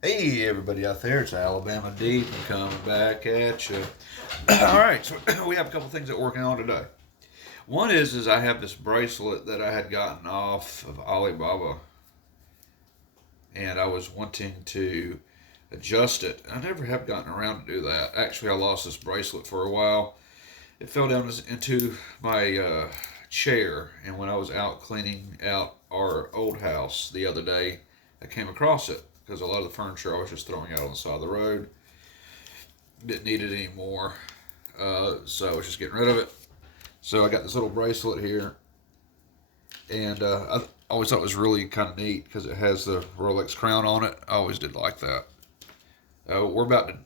Hey, everybody out there, it's Alabama Deep coming back at you. All right, so we have a couple things that we're working on today. One is I have this bracelet that I had gotten off of Alibaba, and I was wanting to adjust it. I never have gotten around to do that. Actually, I lost this bracelet for a while. It fell down into my chair, and when I was out cleaning out our old house the other day, I came across it because a lot of the furniture I was just throwing out on the side of the road. Didn't need it anymore, so I was just getting rid of it. So I got this little bracelet here, and I always thought it was really kind of neat because it has the Rolex crown on it. I always did like that. We're about to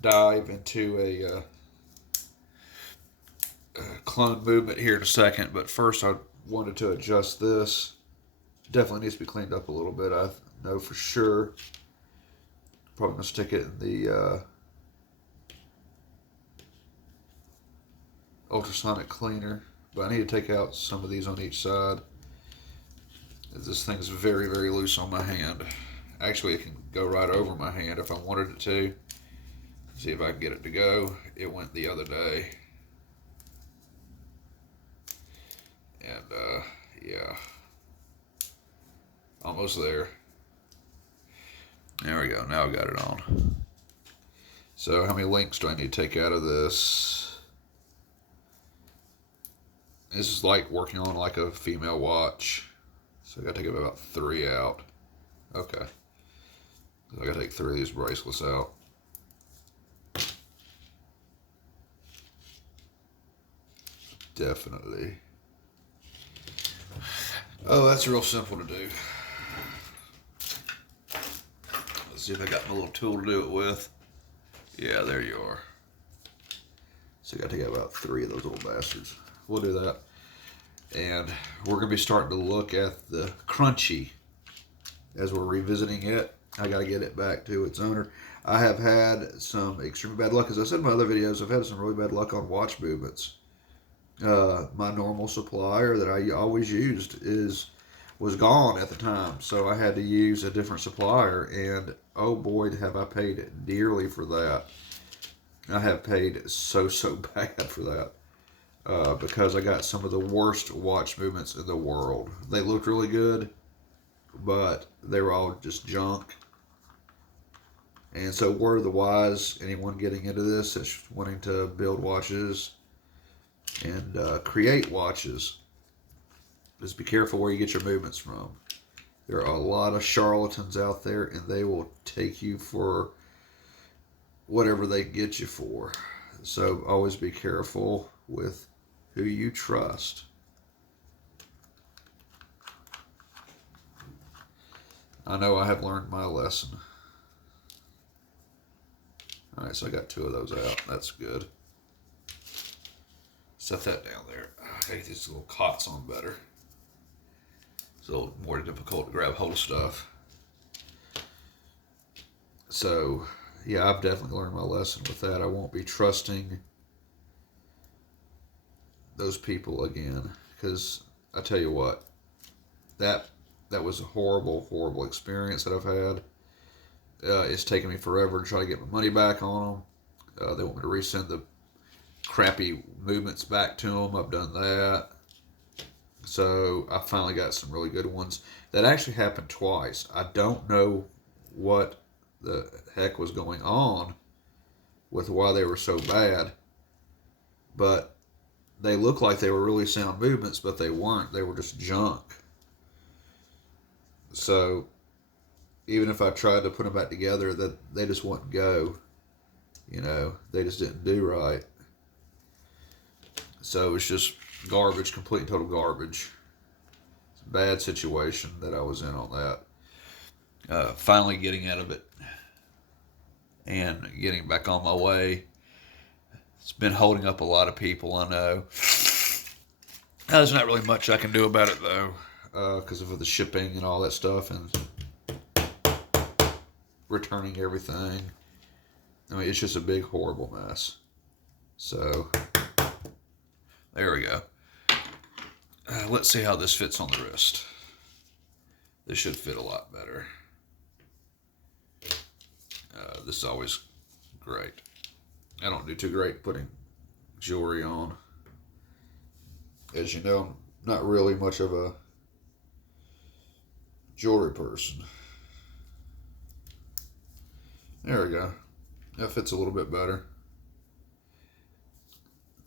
dive into a clone movement here in a second, but first I wanted to adjust this. Definitely needs to be cleaned up a little bit. I know for sure. Probably gonna stick it in the ultrasonic cleaner, but I need to take out some of these on each side. This thing's very, very loose on my hand. Actually, it can go right over my hand if I wanted it to. See if I can get it to go. It went the other day. And, yeah. Almost there. There we go. Now I got it on. So how many links do I need to take out of this? This is like working on like a female watch. So I gotta take about 3 out. Okay. So I gotta take 3 of these bracelets out. Definitely. Oh, that's real simple to do. Let's see if I got my little tool to do it with. Yeah, there you are. So I gotta take out about 3 of those little bastards. We'll do that. And we're gonna be starting to look at the crunchy as we're revisiting it. I gotta get it back to its owner. I have had some extremely bad luck. As I said in my other videos, I've had some really bad luck on watch movements. My normal supplier that I always used was gone at the time, so I had to use a different supplier, and oh boy, have I paid dearly for that. I have paid so bad for that. Because I got some of the worst watch movements in the world. They looked really good, but they were all just junk. And so, word of the wise, anyone getting into this that's wanting to build watches and create watches, just be careful where you get your movements from. There are a lot of charlatans out there, and they will take you for whatever they get you for. So, always be careful with who you trust. I know I have learned my lesson. All right, so I got 2 of those out. That's good. Set that down there. I gotta get these little cots on better. It's a little more difficult to grab hold of stuff. So, yeah, I've definitely learned my lesson with that. I won't be trusting those people again, because I tell you what, that was a horrible experience that I've had. It's taken me forever to try to get my money back on them. They want me to resend the crappy movements back to them. I've done that. So I finally got some really good ones. That actually happened twice. I don't know what the heck was going on with why they were so bad, but they looked like they were really sound movements, but they weren't. They were just junk. So even if I tried to put them back together, that they just wouldn't go. They just didn't do right. So it was just garbage, complete and total garbage. It's a bad situation that I was in on that. Finally getting out of it and getting back on my way. It's been holding up a lot of people, I know. There's not really much I can do about it, though, because of the shipping and all that stuff and returning everything. I mean, it's just a big, horrible mess. So, there we go. Let's see how this fits on the wrist. This should fit a lot better. This is always great. I don't do too great putting jewelry on. As you know, I'm not really much of a jewelry person. There we go. That fits a little bit better.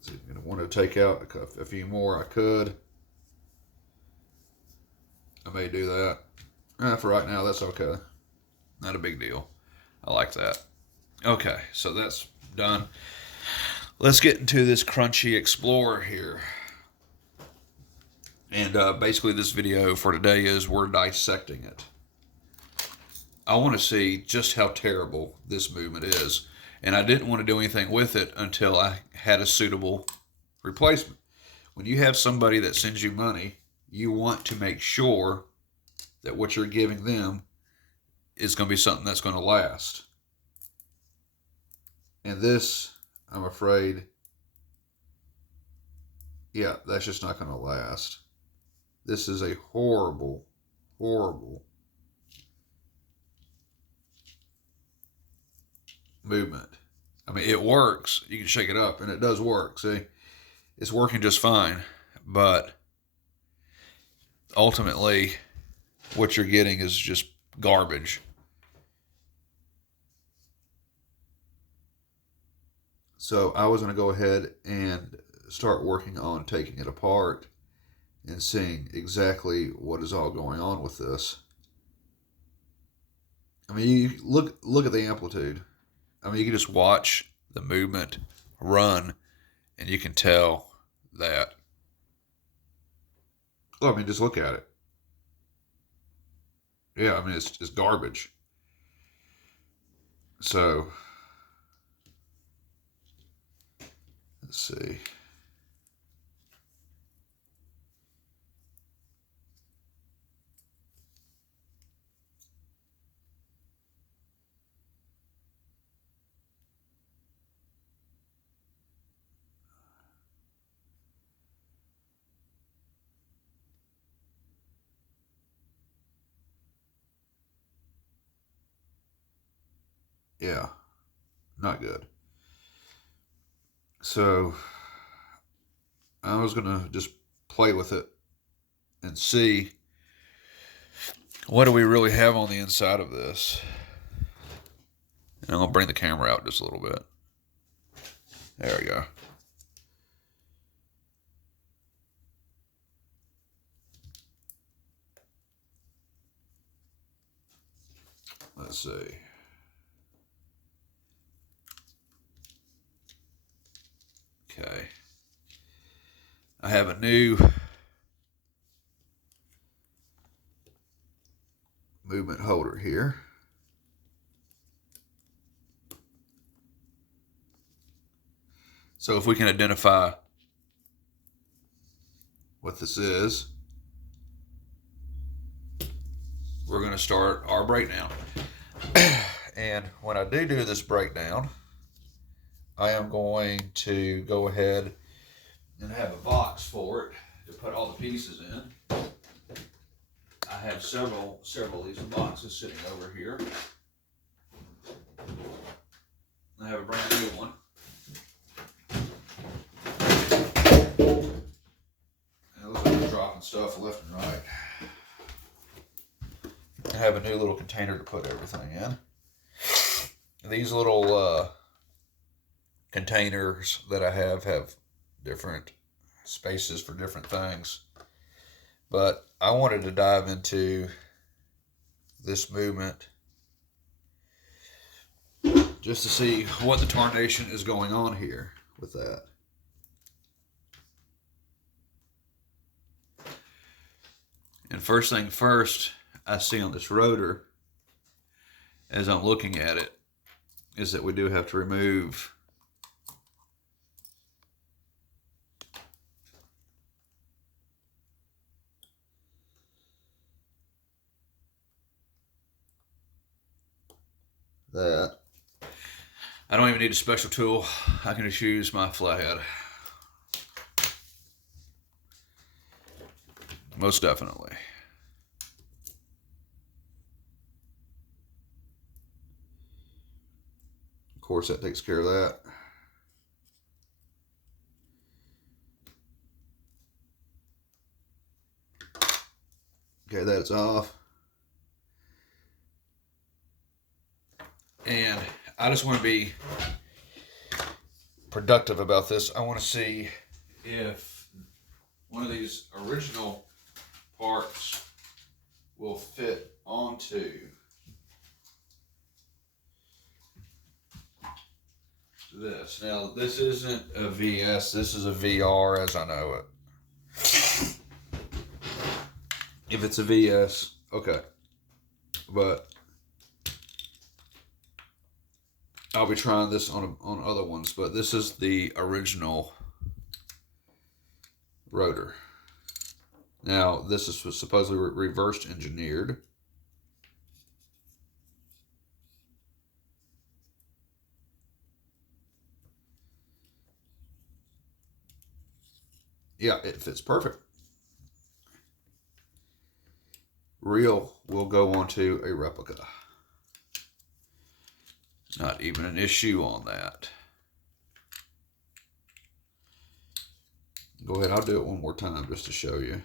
So I want to take out a few more. I could. I may do that. For right now, that's okay. Not a big deal. I like that. Okay, so that's done. Let's get into this Crunchy Explorer here. And basically this video for today is we're dissecting it. I want to see just how terrible this movement is. And I didn't want to do anything with it until I had a suitable replacement. When you have somebody that sends you money, you want to make sure that what you're giving them is going to be something that's going to last. And this, I'm afraid, yeah, that's just not going to last. This is a horrible, horrible movement. I mean, it works. You can shake it up, and it does work. See, it's working just fine. But ultimately, what you're getting is just garbage. So I was going to go ahead and start working on taking it apart and seeing exactly what is all going on with this. I mean, you look at the amplitude. I mean, you can just watch the movement run, and you can tell that. Well, I mean, just look at it. Yeah, I mean, it's just garbage. So, let's see. Yeah, not good. So, I was going to just play with it and see what do we really have on the inside of this. And I'm going to bring the camera out just a little bit. There we go. Let's see. Okay. I have a new movement holder here. So if we can identify what this is, we're going to start our breakdown. And when I do this breakdown, I am going to go ahead and have a box for it to put all the pieces in. I have several of these boxes sitting over here. I have a brand new one. And those are dropping stuff left and right. I have a new little container to put everything in. These little containers that I have different spaces for different things. But I wanted to dive into this movement just to see what the tarnation is going on here with that. And first thing first, I see on this rotor, as I'm looking at it, is that we do have to remove that. I don't even need a special tool. I can just use my flathead. Most definitely. course, that takes care of that. Okay, that's off. And I just want to be productive about this. I want to see if one of these original parts will fit onto this. Now, this isn't a VS, this is a VR as I know it. If it's a VS, okay. But I'll be trying this on other ones, but this is the original rotor. Now, this is supposedly reverse engineered. Yeah, it fits perfect. Real will go onto a replica. Not even an issue on that. Go ahead, I'll do it one more time just to show you.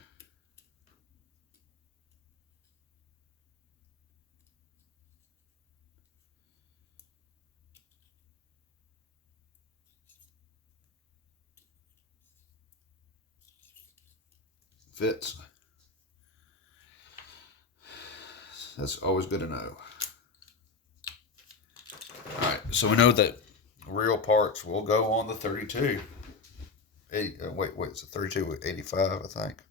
Fits. That's always good to know. All right, so we know that real parts will go on the 32. Wait, it's a 3285, I think.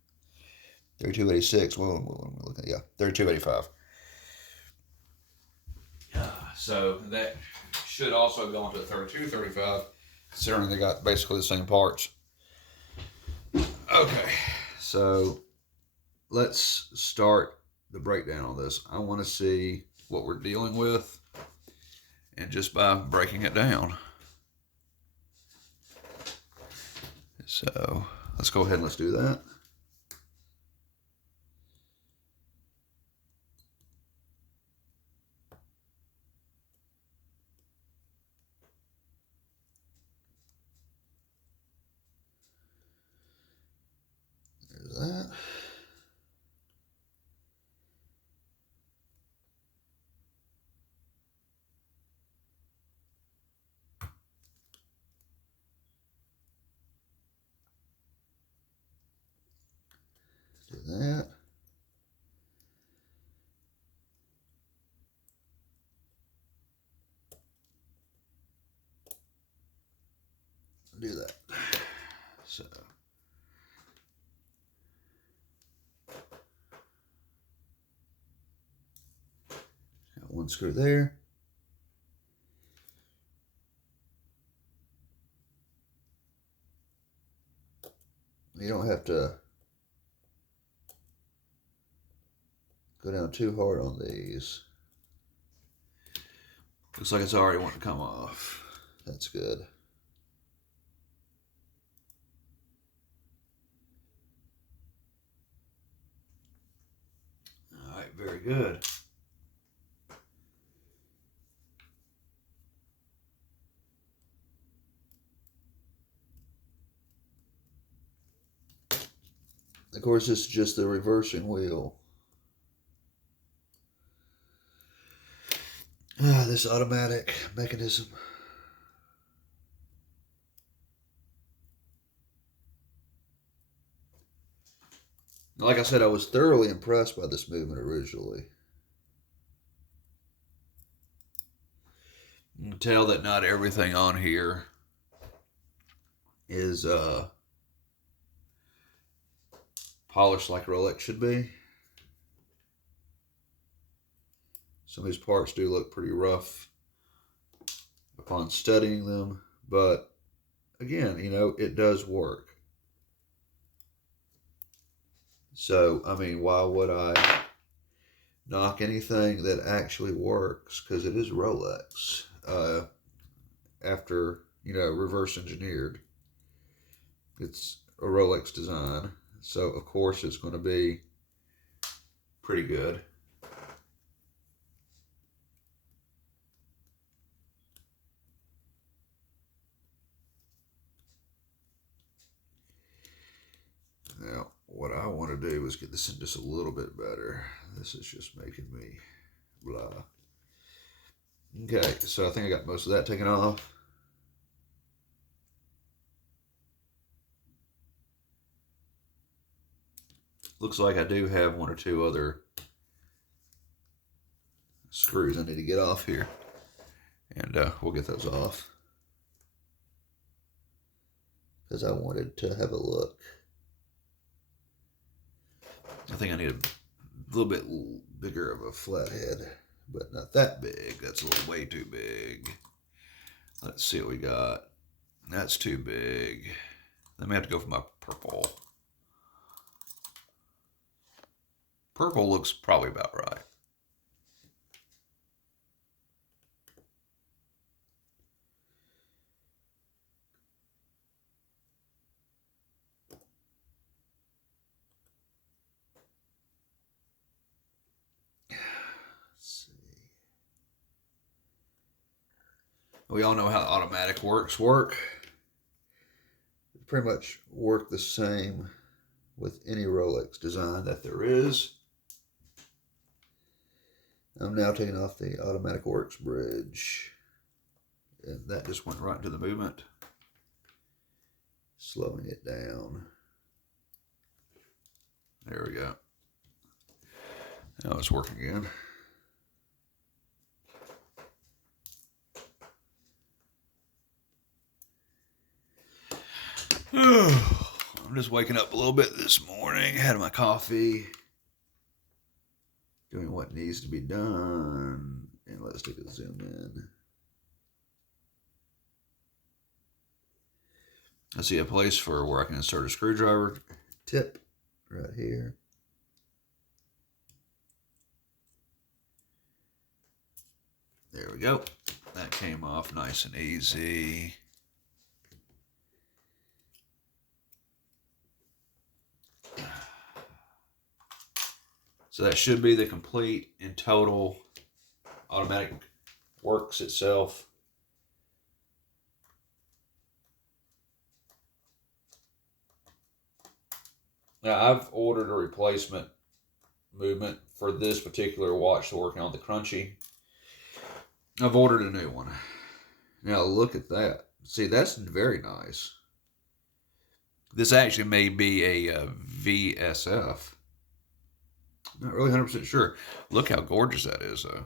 3286. Well, we're looking at, yeah, 3285. So that should also go into 3235, considering they got basically the same parts. Okay, so let's start the breakdown on this. I want to see what we're dealing with, and just by breaking it down. So let's go ahead and let's do that. There's that. Do that. Do that. So got one screw there. You don't have to go down too hard on these. Looks like it's already wanting to come off. That's good. All right, very good. Of course, this is just the reversing wheel. This automatic mechanism. Like I said, I was thoroughly impressed by this movement originally. You can tell that not everything on here is polished like Rolex should be. Some of these parts do look pretty rough upon studying them, but again, you know, it does work. So, I mean, why would I knock anything that actually works? Because it is Rolex. After, you know, reverse engineered. It's a Rolex design. So, of course, it's going to be pretty good. want to do is get this in just a little bit better. This is just making me blah. Okay, so I think I got most of that taken off. Looks like I do have one or two other screws I need to get off here. And we'll get those off. Because I wanted to have a look. I think I need a little bit bigger of a flathead, but not that big. That's a little way too big. Let's see what we got. That's too big. Then we have to go for my purple. Purple looks probably about right. We all know how automatic works work. They pretty much work the same with any Rolex design that there is. I'm now taking off the automatic works bridge. And that just went right into the movement. Slowing it down. There we go. Now it's working again. I'm just waking up a little bit this morning. Had my coffee. Doing what needs to be done. And let's take a zoom in. I see a place for where I can insert a screwdriver tip right here. There we go. That came off nice and easy. So that should be the complete and total automatic works itself. Now I've ordered a replacement movement for this particular watch working on the crunchy. I've ordered a new one. Now look at that. See, that's very nice. This actually may be a VSF. Not really 100% sure. Look how gorgeous that is, though.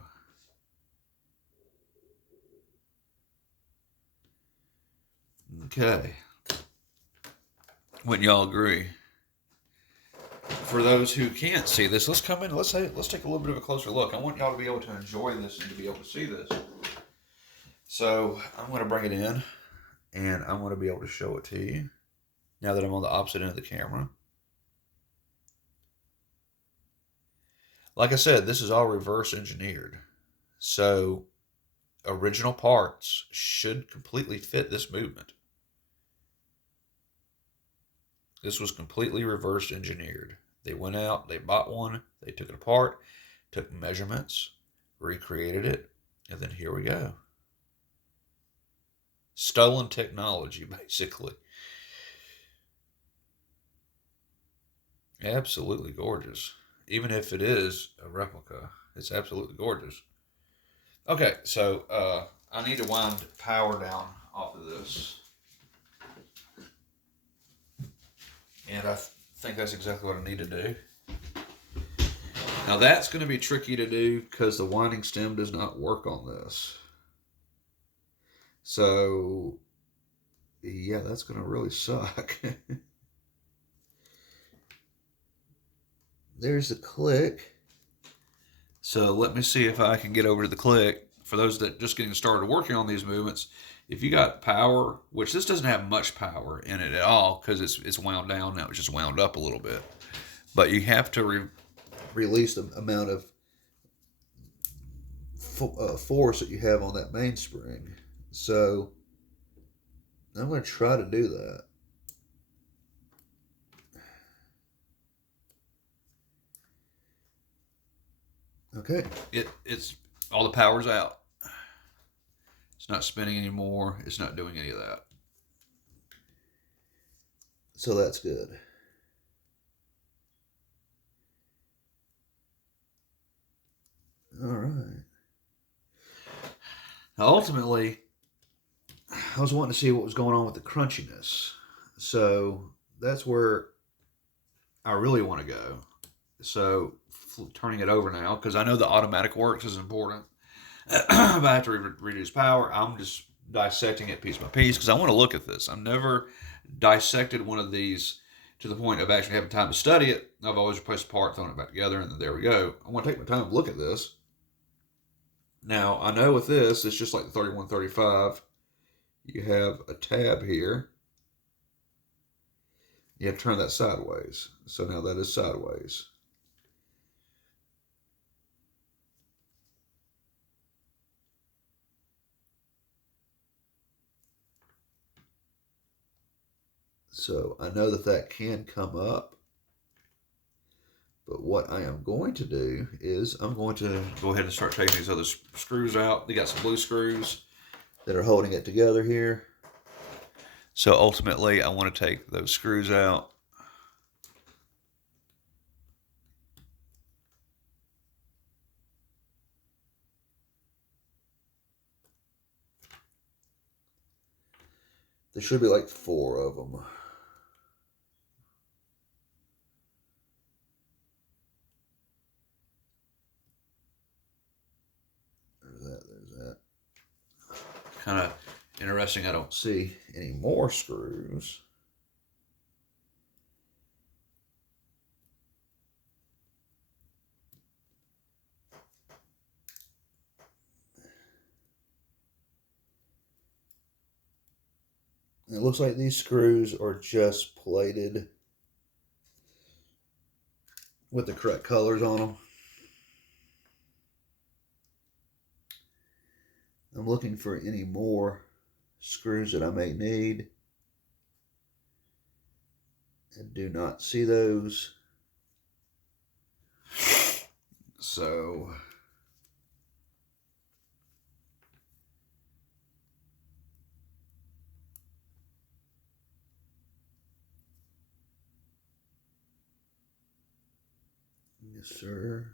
Okay. Wouldn't y'all agree? For those who can't see this, let's come in. Let's take a little bit of a closer look. I want y'all to be able to enjoy this and to be able to see this. So I'm going to bring it in, and I'm going to be able to show it to you. Now that I'm on the opposite end of the camera. Like I said, this is all reverse engineered. So original parts should completely fit this movement. This was completely reverse engineered. They went out, they bought one, they took it apart, took measurements, recreated it, and then here we go. Stolen technology, basically. Absolutely gorgeous. Even if it is a replica, it's absolutely gorgeous. Okay, so I need to wind power down off of this. And I think that's exactly what I need to do. Now that's going to be tricky to do because the winding stem does not work on this. So, yeah, that's going to really suck. There's the click. So let me see if I can get over to the click. For those that just getting started working on these movements, if you got power, which this doesn't have much power in it at all because it's wound down now, it's just wound up a little bit. But you have to release the amount of force that you have on that mainspring. So I'm going to try to do that. Okay, it's all the power's out. It's not spinning anymore. It's not doing any of that. So that's good. All right. Now, ultimately, I was wanting to see what was going on with the crunchiness. So that's where I really want to go. So turning it over now, because I know the automatic works is important. If I have to reduce power, I'm just dissecting it piece by piece because I want to look at this. I've never dissected one of these to the point of actually having time to study it. I've always replaced a part, thrown it back together, and then there we go. I want to take my time to look at this. Now, I know with this, it's just like the 3135. You have a tab here. You have to turn that sideways. So now that is sideways. So I know that that can come up. But what I am going to do is I'm going to go ahead and start taking these other screws out. They got some blue screws that are holding it together here. So ultimately, I want to take those screws out. There should be like 4 of them. There's that. Kind of interesting. I don't see any more screws. It looks like these screws are just plated with the correct colors on them. I'm looking for any more screws that I may need. I do not see those. So yes, sir.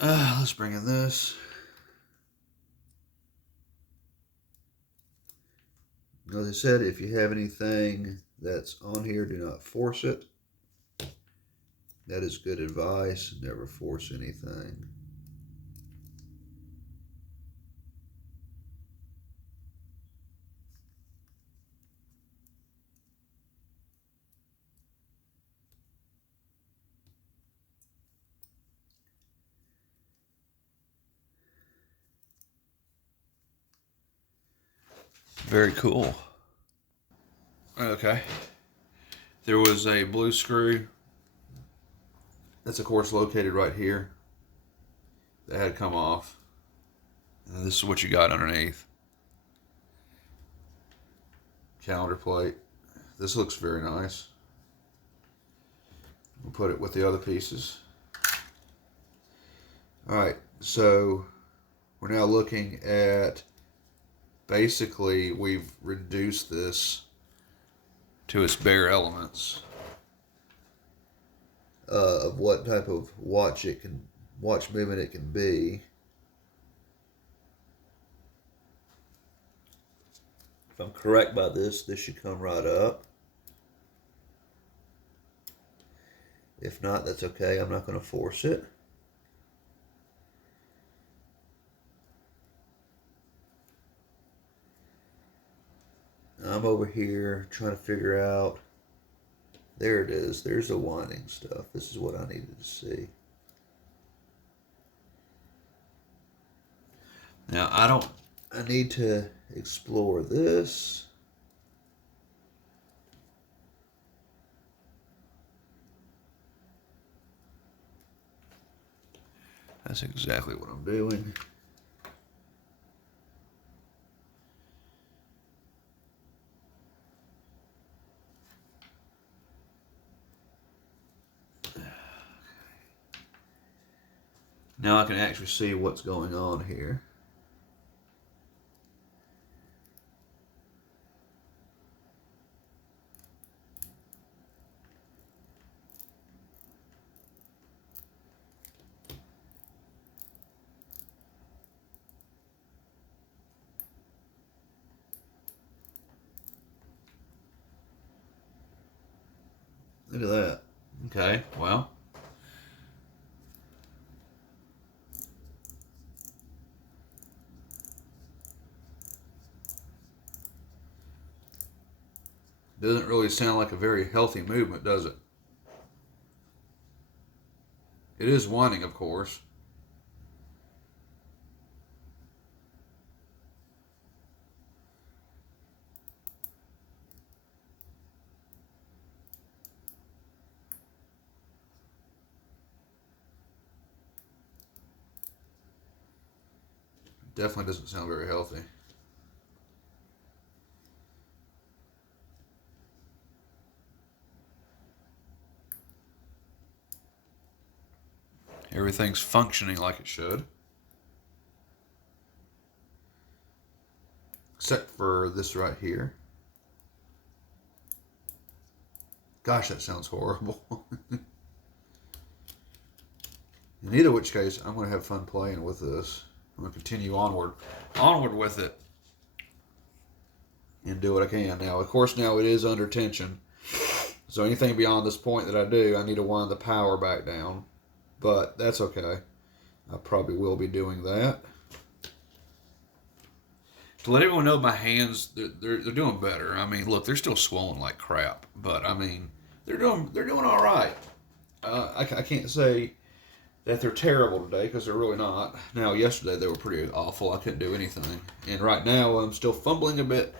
Let's bring in this. As I said, if you have anything that's on here, do not force it. That is good advice. Never force anything. Very cool. Okay. There was a blue screw that's of course located right here that had come off. And this is what you got underneath. Calendar plate. This looks very nice. We'll put it with the other pieces. Alright, so we're now looking at, basically we've reduced this to its bare elements of what type of watch movement it can be. If I'm correct by this should come right up. If not, that's okay. I'm not going to force it. I'm over here trying to figure out. There it is. There's the winding stuff. This is what I needed to see. Now, I need to explore this. That's exactly what I'm doing. Now I can actually see what's going on here. Look at that. Okay, well. Doesn't really sound like a very healthy movement, does it? It is whining, of course. Definitely doesn't sound very healthy. Everything's functioning like it should. Except for this right here. Gosh, that sounds horrible. In either which case, I'm going to have fun playing with this. I'm going to continue onward with it, and do what I can. Now, of course, now it is under tension. So anything beyond this point that I do, I need to wind the power back down. But that's okay. I probably will be doing that. To let everyone know, my hands they're doing better. I mean, look, they're still swollen like crap, but I mean, they're doing all right. I can't say that they're terrible today because they're really not. Now, yesterday they were pretty awful. I couldn't do anything, and right now I'm still fumbling a bit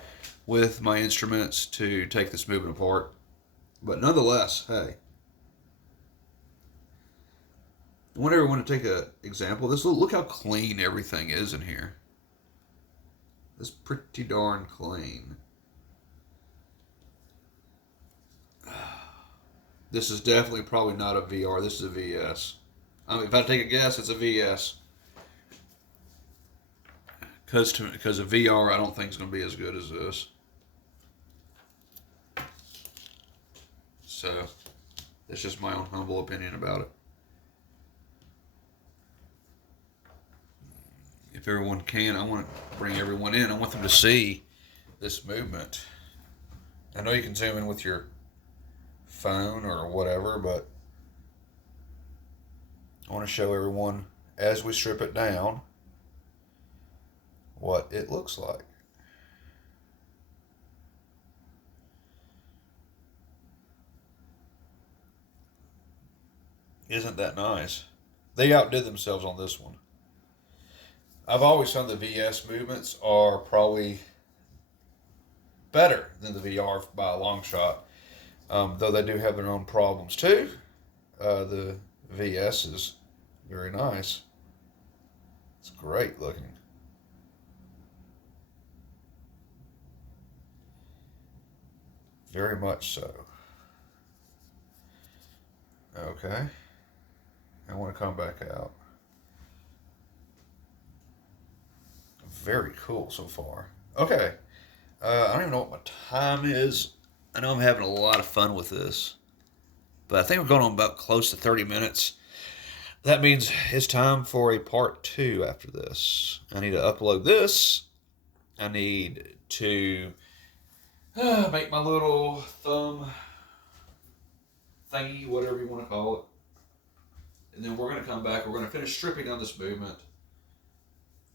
with my instruments to take this movement apart. But nonetheless, hey, I want everyone to take an example of this. Look how clean everything is in here. It's pretty darn clean. This is definitely probably not a VR. This is a VS. I mean, if I take a guess, it's a VS. Because a VR, I don't think is going to be as good as this. So, that's just my own humble opinion about it. If everyone can, I want to bring everyone in. I want them to see this movement. I know you can zoom in with your phone or whatever, but I want to show everyone as we strip it down what it looks like. Isn't that nice? They outdid themselves on this one. I've always found the VS movements are probably better than the VR by a long shot, though they do have their own problems too. The VS is very nice. It's great looking. Very much so. Okay. I want to come back out. Very cool so far. Okay. I don't even know what my time is. I know I'm having a lot of fun with this, but I think we're going on about close to 30 minutes. That means it's time for a part 2 after this. I need to upload this. I need to make my little thumb thingy, whatever you want to call it. And then we're going to come back. We're going to finish stripping down this movement.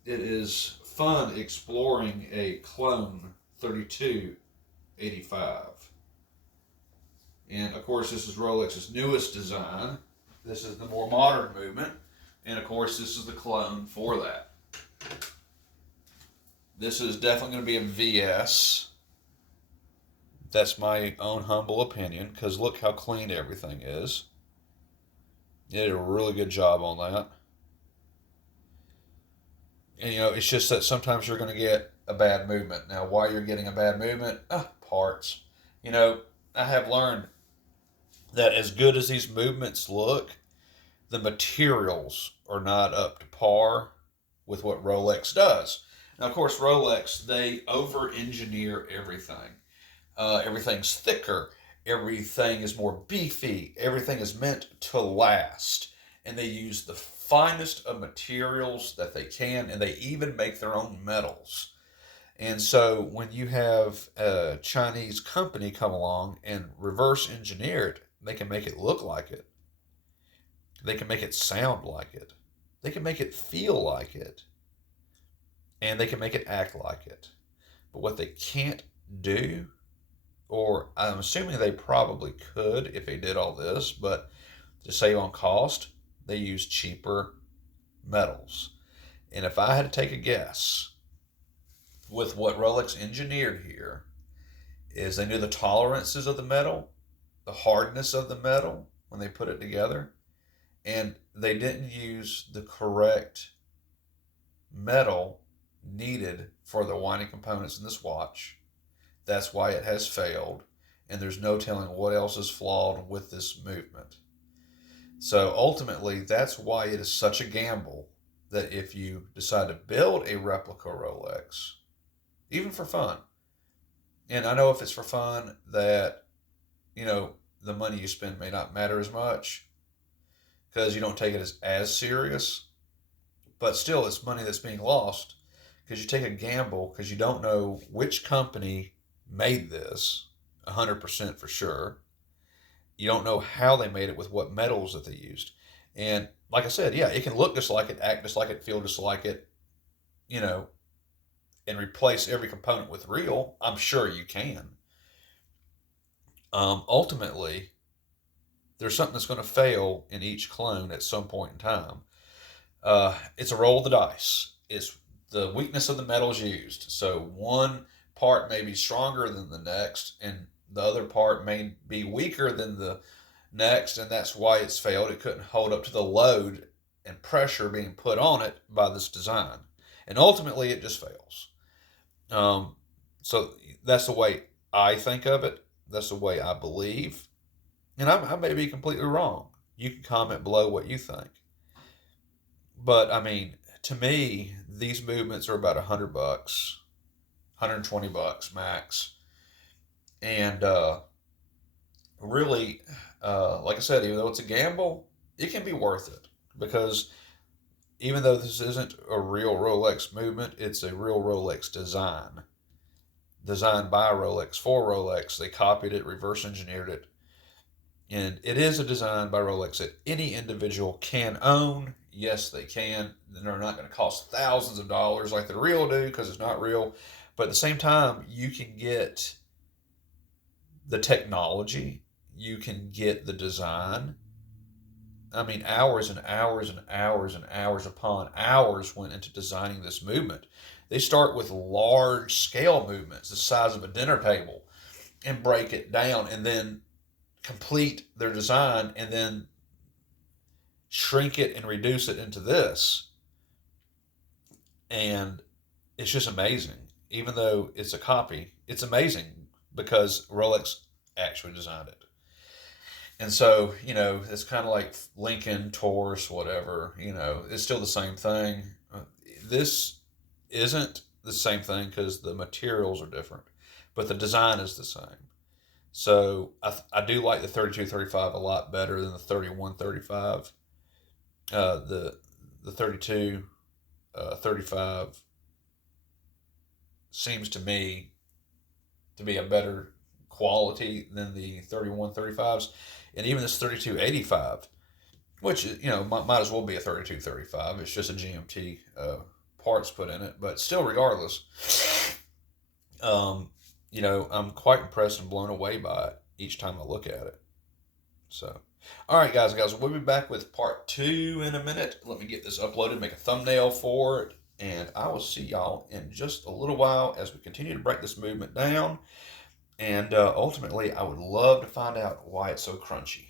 It is fun exploring a clone 3285. And of course, this is Rolex's newest design. This is the more modern movement. And of course, this is the clone for that. This is definitely going to be a VS. That's my own humble opinion, because look how clean everything is. They did a really good job on that. And it's just that sometimes you're going to get a bad movement. Now, why you're getting a bad movement? Parts. I have learned that as good as these movements look, the materials are not up to par with what Rolex does. Now, of course, Rolex, they over-engineer everything. Everything's thicker. Everything is more beefy. Everything is meant to last. And they use the finest of materials that they can, and they even make their own metals. And so when you have a Chinese company come along and reverse engineer it They can make it look like it. They can make it sound like it. They can make it feel like it. And they can make it act like it. But what they can't do, or I'm assuming they probably could if they did all this, but to save on cost, they use cheaper metals. And if I had to take a guess, with what Rolex engineered here, is they knew the tolerances of the metal, the hardness of the metal when they put it together, and they didn't use the correct metal needed for the winding components in this watch. That's why it has failed, and there's no telling what else is flawed with this movement. So ultimately, that's why it is such a gamble that if you decide to build a replica Rolex, even for fun, and I know if it's for fun that, the money you spend may not matter as much because you don't take it as serious, but still it's money that's being lost because you take a gamble because you don't know which company made this 100% for sure. You don't know how they made it with what metals that they used. And like I said, yeah, it can look just like it, act just like it, feel just like it, you know, and replace every component with real. I'm sure you can. Ultimately, there's something that's going to fail in each clone at some point in time. It's a roll of the dice. It's the weakness of the metals used. So one part may be stronger than the next, and the other part may be weaker than the next, and that's why it's failed. It couldn't hold up to the load and pressure being put on it by this design, and ultimately it just fails. So that's the way I think of it. That's the way I believe, and I may be completely wrong. You can comment below what you think. But I mean, to me, these movements are about $100, $120 max, and really, like I said, even though it's a gamble, it can be worth it because even though this isn't a real Rolex movement, it's a real Rolex design, designed by Rolex for Rolex. They copied it, reverse engineered it, and it is a design by Rolex that any individual can own. Yes, they can. They're not going to cost thousands of dollars like the real do because it's not real. But at the same time, you can get the technology, you can get the design. I mean, hours and hours and hours and hours upon hours went into designing this movement. They start with large scale movements, the size of a dinner table, and break it down and then complete their design and then shrink it and reduce it into this. And it's just amazing. Even though it's a copy, it's amazing because Rolex actually designed it. And so, it's kind of like Lincoln, Taurus, whatever, it's still the same thing. This isn't the same thing because the materials are different, but the design is the same. So I do like the 3235 a lot better than the 3135. The 32 35 seems to me to be a better quality than the 3135s, and even this 3285, which might as well be a 3235. It's just a GMT parts put in it, but still, regardless, I'm quite impressed and blown away by it each time I look at it. So, all right, guys, we'll be back with part 2 in a minute. Let me get this uploaded, make a thumbnail for it, and I will see y'all in just a little while as we continue to break this movement down. And ultimately, I would love to find out why it's so crunchy.